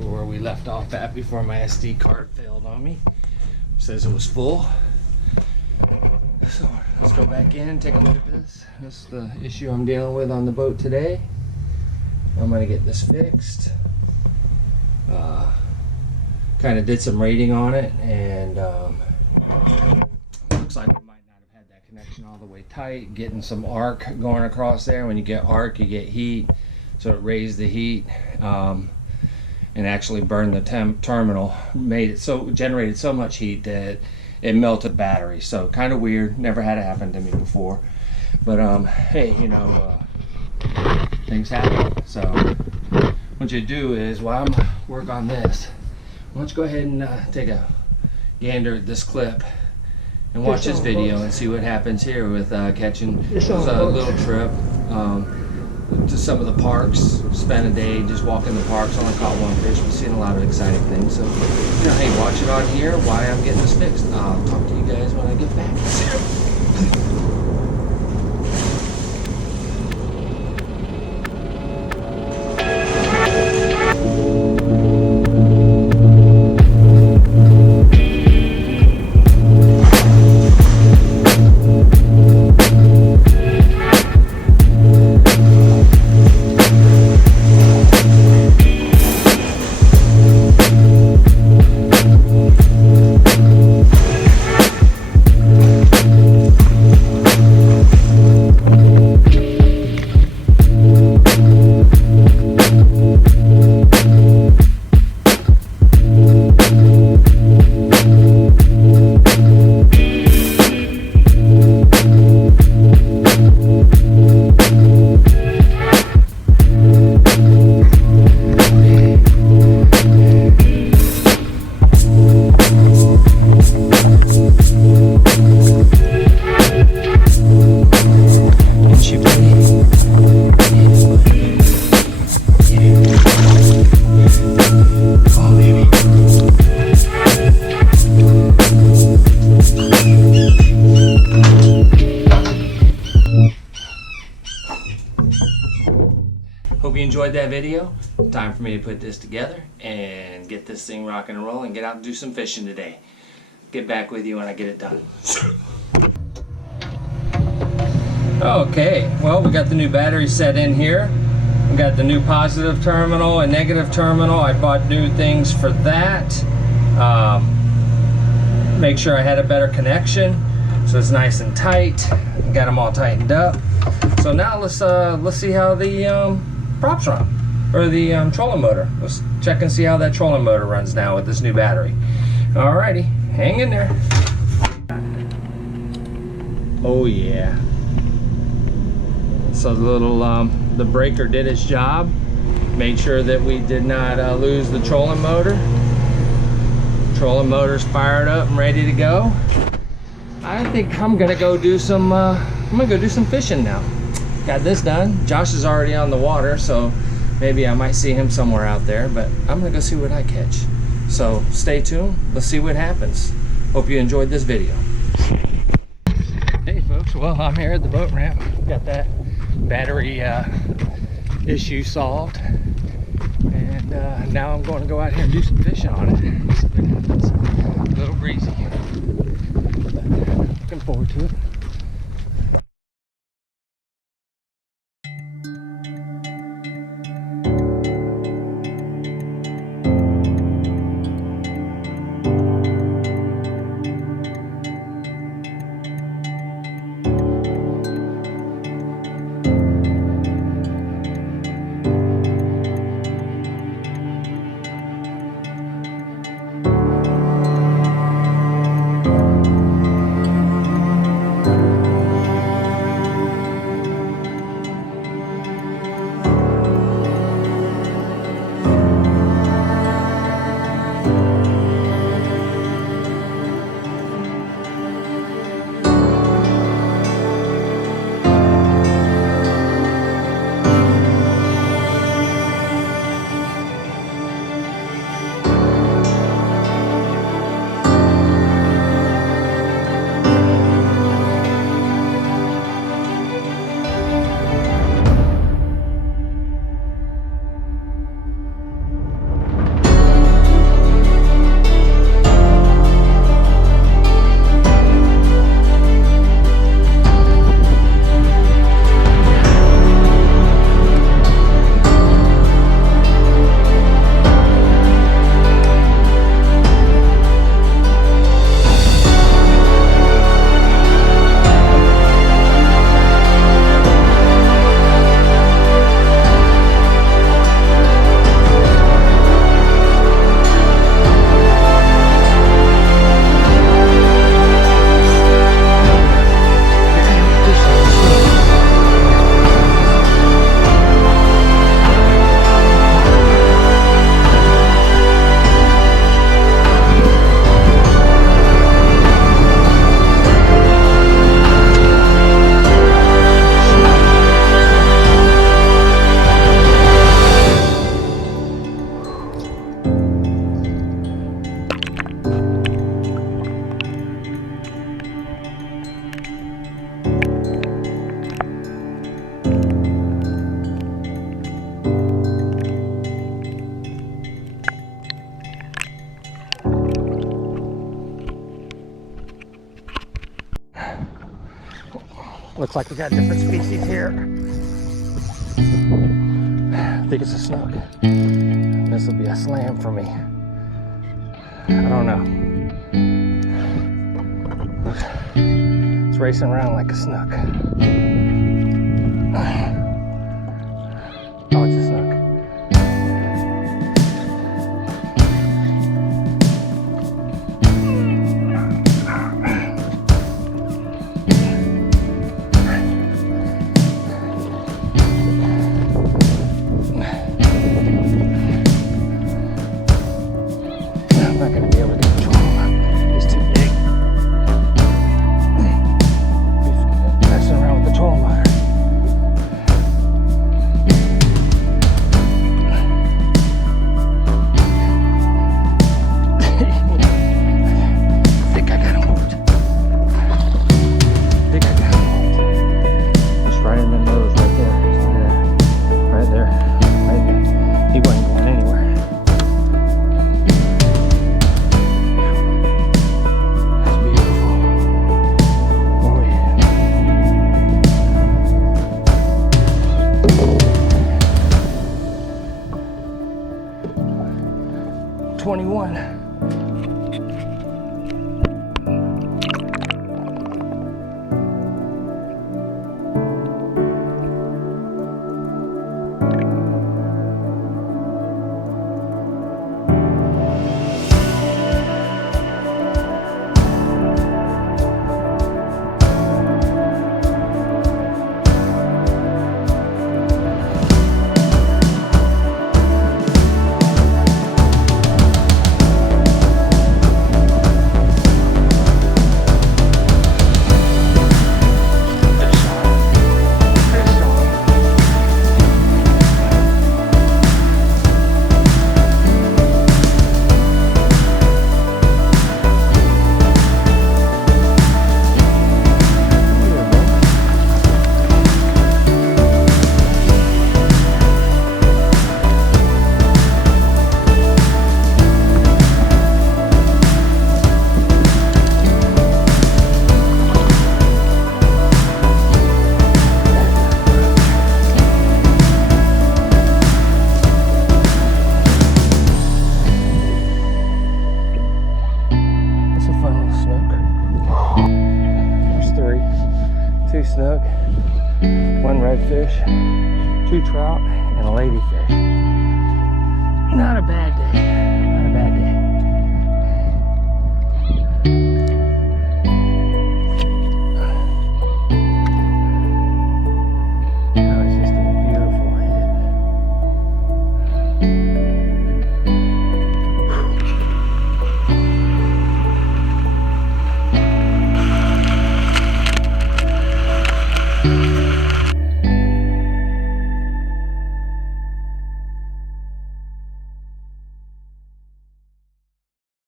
to where we left off at before my SD card failed on me. It says it was full. So let's go back in, take a look at this. This is the issue I'm dealing with on the boat today. I'm gonna get this fixed. Kind of did some rating on it, and looks like we might not have had that connection all the way tight. Getting some arc going across there. When you get arc, you get heat, so it raised the heat and actually burned the terminal. Generated so much heat that it melted battery. So kind of weird. Never had it happen to me before. But hey, you know, things happen. So what you do is, while I'm work on this, why don't you go ahead and take a gander at this clip and watch this video and see what happens here with catching. It was a little trip to some of the parks. Spent a day just walking the parks. Only caught one fish, but seen a lot of exciting things. So, you know, hey, watch it on here while I'm getting this fixed. I'll talk to you guys when I get back. See you. Hope you enjoyed that video. Time for me to put this together and get this thing rocking and rolling and get out and do some fishing today. Get back with you when I get it done. Okay, well, we got the new battery set in here. We got the new positive terminal and negative terminal. I bought new things for that. Make sure I had a better connection, so it's nice and tight. Got them all tightened up. So now let's see how the props run, or the trolling motor. Let's check and see how that trolling motor runs now with this new battery. Alrighty, hang in there. Oh yeah. So the little the breaker did its job. Made sure that we did not lose the trolling motor. Trolling motor's fired up and ready to go. I think I'm gonna go do some fishing now. Got this done. Josh is already on the water, so maybe I might see him somewhere out there, but I'm gonna go see what I catch. So stay tuned, let's see what happens. Hope you enjoyed this video. Hey folks, well, I'm here at the boat ramp. Got that battery issue solved, and now I'm going to go out here and do some fishing on it. See what happens. A little breezy, but looking forward to it. Looks like we got different species here. I think it's a snook. This will be a slam for me. I don't know. It's racing around like a snook. Oh, it's a snook. I'm not going to be able to control him. He's too big. He's messing around with the toll motor. I think I got him hooked. Just right in the nose right there. Right there. Right there. He wasn't going anywhere. That's beautiful. Oh yeah. 21. That's a fun little snook. There's 3. 2 snook, 1 redfish, 2 trout, and a ladyfish. Not a bad day.